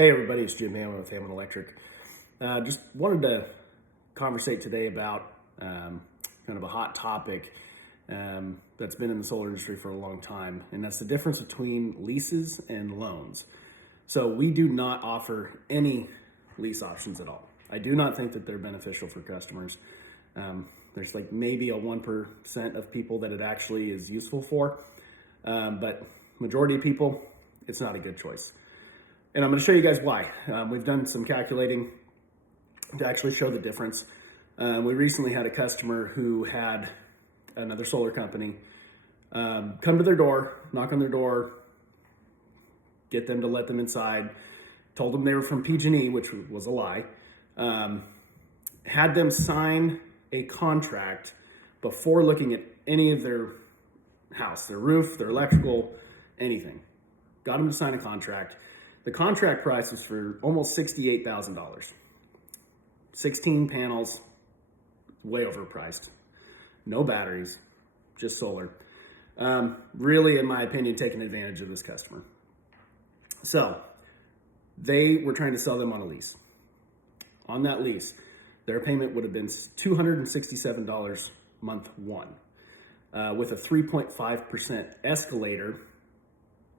Hey everybody, it's Jim Hammond with Hammond Electric. Just wanted to conversate today about kind of a hot topic that's been in the solar industry for a long time, and that's the difference between leases and loans. So we do not offer any lease options at all. I do not think that they're beneficial for customers. There's like maybe a 1% of people that it actually is useful for, but majority of people, it's not a good choice. And I'm going to show you guys why. We've done some calculating to actually show the difference. We recently had a customer who had another solar company come to their door, knock on their door, get them to let them inside, told them they were from PG&E, which was a lie, had them sign a contract before looking at any of their house, their roof, their electrical, anything. Got them to sign a contract. The contract price was for almost $68,000. 16 panels, way overpriced. No batteries, just solar. Really, in my opinion, taking advantage of this customer. So they were trying to sell them on a lease. On that lease, their payment would have been $267 month one, with a 3.5% escalator.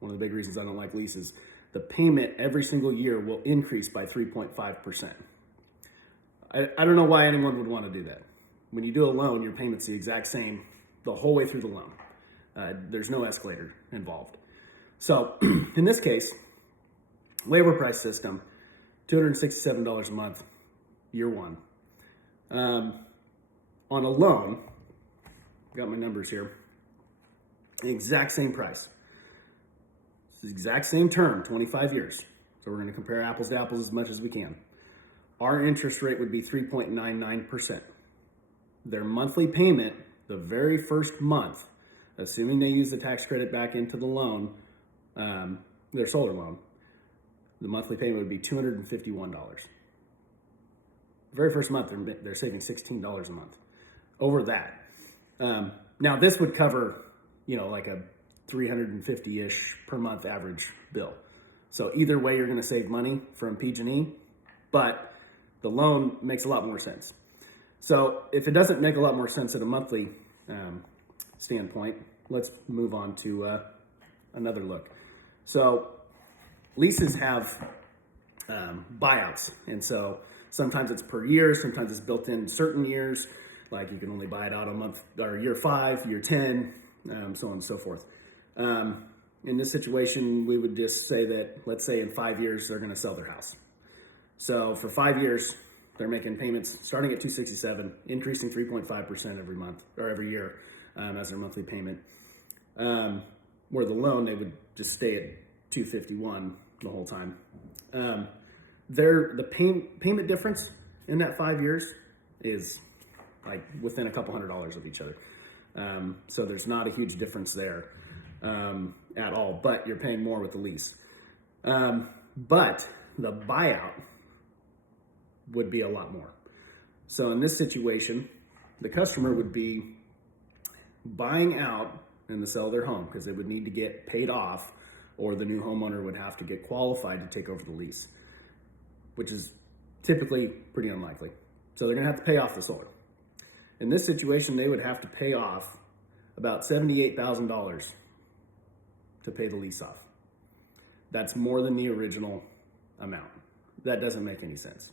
One of the big reasons I don't like leases, the payment every single year will increase by 3.5%. I don't know why anyone would want to do that. When you do a loan, your payment's the exact same the whole way through the loan. There's no escalator involved. So in this case, waiver price system, $267 a month, year one. On a loan, got my numbers here, the exact same price. The exact same term, 25 years. So we're going to compare apples to apples as much as we can. Our interest rate would be 3.99%. Their monthly payment, the very first month, assuming they use the tax credit back into the loan, their solar loan, the monthly payment would be $251. The very first month, they're saving $16 a month over that. Now this would cover, like a 350-ish per month average bill. So either way, you're going to save money from PG&E, but the loan makes a lot more sense. So if it doesn't make a lot more sense at a monthly standpoint, let's move on to another look. So leases have buyouts, and so sometimes it's per year, sometimes it's built in certain years, like you can only buy it out a month or year 5, year 10, so on and so forth. In this situation, we would just say that, let's say in 5 years, they're going to sell their house. So for 5 years, they're making payments starting at $267, increasing 3.5% every month or every year as their monthly payment. Where the loan, they would just stay at $251 the whole time. The payment difference in that 5 years is like within a couple $100 of each other. So there's not a huge difference there at all, but you're paying more with the lease. But the buyout would be a lot more. So in this situation, the customer would be buying out in the sale of their home because they would need to get paid off, or the new homeowner would have to get qualified to take over the lease, which is typically pretty unlikely. So they're going to have to pay off the solar. In this situation, they would have to pay off about $78,000 to pay the lease off. That's more than the original amount. That doesn't make any sense.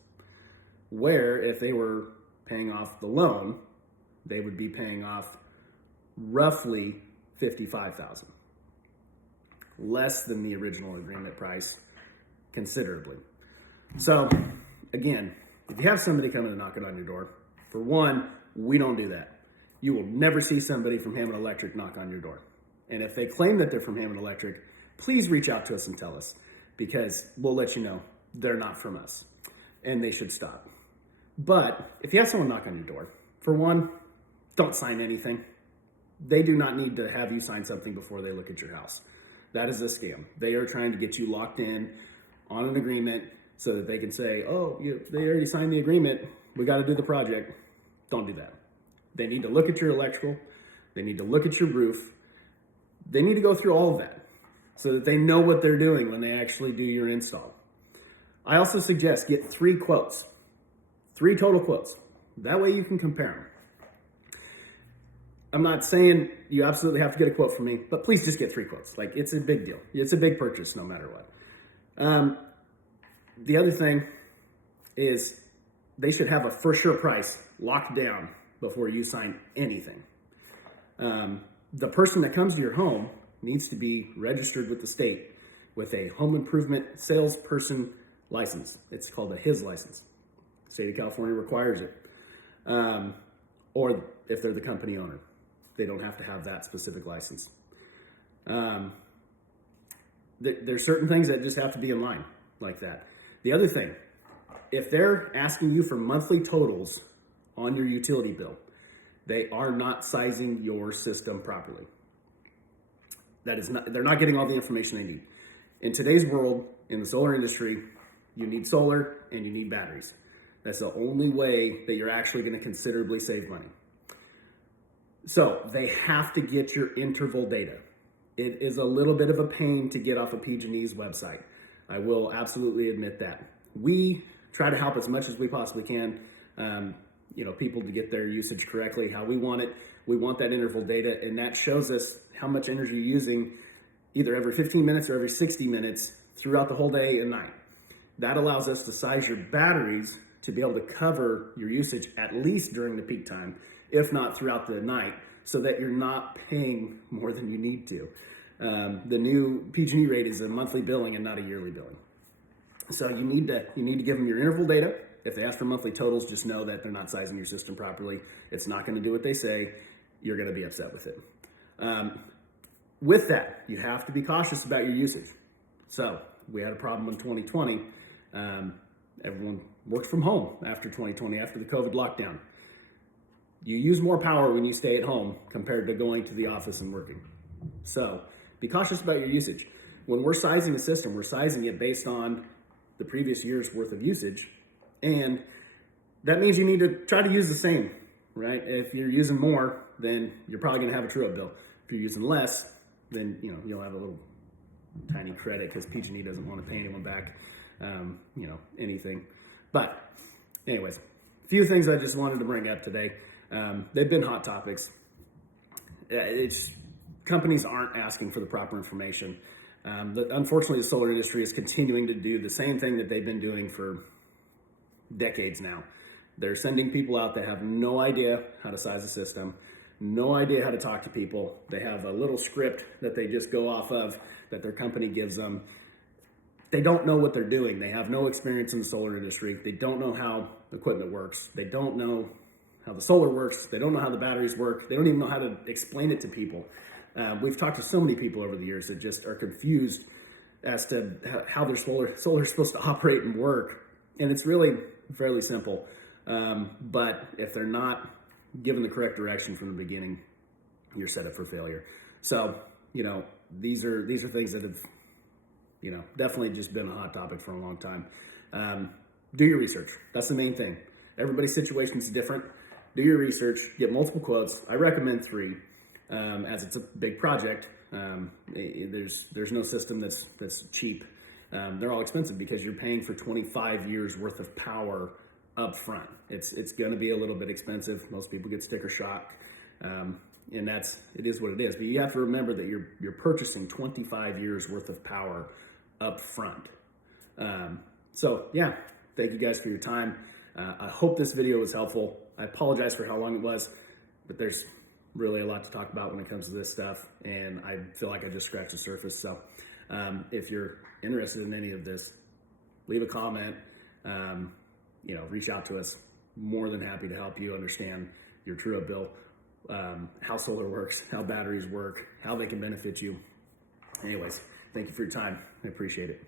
Where if they were paying off the loan, they would be paying off roughly $55,000, less than the original agreement price considerably. So again, if you have somebody coming and knocking on your door, for one, we don't do that. You will never see somebody from Hammond Electric knock on your door. And if they claim that they're from Hammond Electric, please reach out to us and tell us, because we'll let you know they're not from us and they should stop. But if you have someone knock on your door, for one, don't sign anything. They do not need to have you sign something before they look at your house. That is a scam. They are trying to get you locked in on an agreement so that they can say, oh, they already signed the agreement, we got to do the project. Don't do that. They need to look at your electrical. They need to look at your roof. They need to go through all of that so that they know what they're doing when they actually do your install. I also suggest get 3 quotes, 3 total quotes. That way you can compare them. I'm not saying you absolutely have to get a quote from me, but please just get 3 quotes. Like, it's a big deal. It's a big purchase no matter what. The other thing is they should have a for sure price locked down before you sign anything. The person that comes to your home needs to be registered with the state with a home improvement salesperson license. It's called a HIS license. The state of California requires it. Or if they're the company owner, they don't have to have that specific license. There's certain things that just have to be in line like that. The other thing, if they're asking you for monthly totals on your utility bill, they are not sizing your system properly. They're not getting all the information they need. In today's world, in the solar industry, you need solar and you need batteries. That's the only way that you're actually going to considerably save money. So they have to get your interval data. It is a little bit of a pain to get off of PG&E's website. I will absolutely admit that. We try to help as much as we possibly can, people to get their usage correctly, how we want it. We want that interval data, and that shows us how much energy you're using either every 15 minutes or every 60 minutes throughout the whole day and night. That allows us to size your batteries to be able to cover your usage at least during the peak time, if not throughout the night, so that you're not paying more than you need to. The new PG&E rate is a monthly billing and not a yearly billing. So you need to give them your interval data. If they ask for monthly totals, just know that they're not sizing your system properly. It's not going to do what they say. You're going to be upset with it. With that, you have to be cautious about your usage. So we had a problem in 2020. Everyone worked from home after 2020, after the COVID lockdown. You use more power when you stay at home compared to going to the office and working. So be cautious about your usage. When we're sizing a system, we're sizing it based on the previous year's worth of usage. And that means you need to try to use the same, right? If you're using more, then you're probably going to have a true-up bill. If you're using less, then you'll have a little tiny credit because PG&E doesn't want to pay anyone back, anything. But anyways, a few things I just wanted to bring up today. They've been hot topics. Companies aren't asking for the proper information. Unfortunately, the solar industry is continuing to do the same thing that they've been doing for decades now. They're sending people out that have no idea how to size a system, no idea how to talk to people. They have a little script that they just go off of that their company gives them. They don't know what they're doing. They have no experience in the solar industry. They don't know how equipment works. They don't know how the solar works. They don't know how the batteries work. They don't even know how to explain it to people. We've talked to so many people over the years that just are confused as to how their solar is supposed to operate and work. And it's really fairly simple. But if they're not given the correct direction from the beginning, you're set up for failure. So, these are things that have, definitely just been a hot topic for a long time. Do your research. That's the main thing. Everybody's situation is different. Do your research, get multiple quotes. I recommend 3, as it's a big project. There's no system that's cheap. They're all expensive because you're paying for 25 years worth of power up front. It's going to be a little bit expensive. Most people get sticker shock, and it is what it is. But you have to remember that you're purchasing 25 years worth of power up front. So yeah, thank you guys for your time. I hope this video was helpful. I apologize for how long it was, but there's really a lot to talk about when it comes to this stuff, and I feel like I just scratched the surface. So if you're interested in any of this, leave a comment, reach out to us. More than happy to help you understand your true-up bill, how solar works, how batteries work, how they can benefit you. Anyways, thank you for your time. I appreciate it.